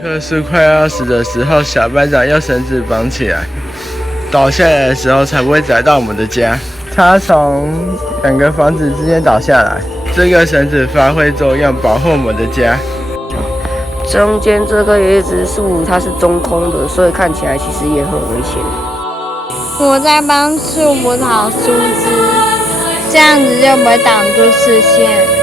棵树快要死的时候，小班长用绳子绑起来，倒下来的时候才不会砸到我们的家。它从2个房子之间倒下来，这个绳子发挥作用，保护我们的家。中间这棵椰子树它是中空的，所以看起来其实也很危险。我在帮树补好树枝，这样子就不会挡住视线。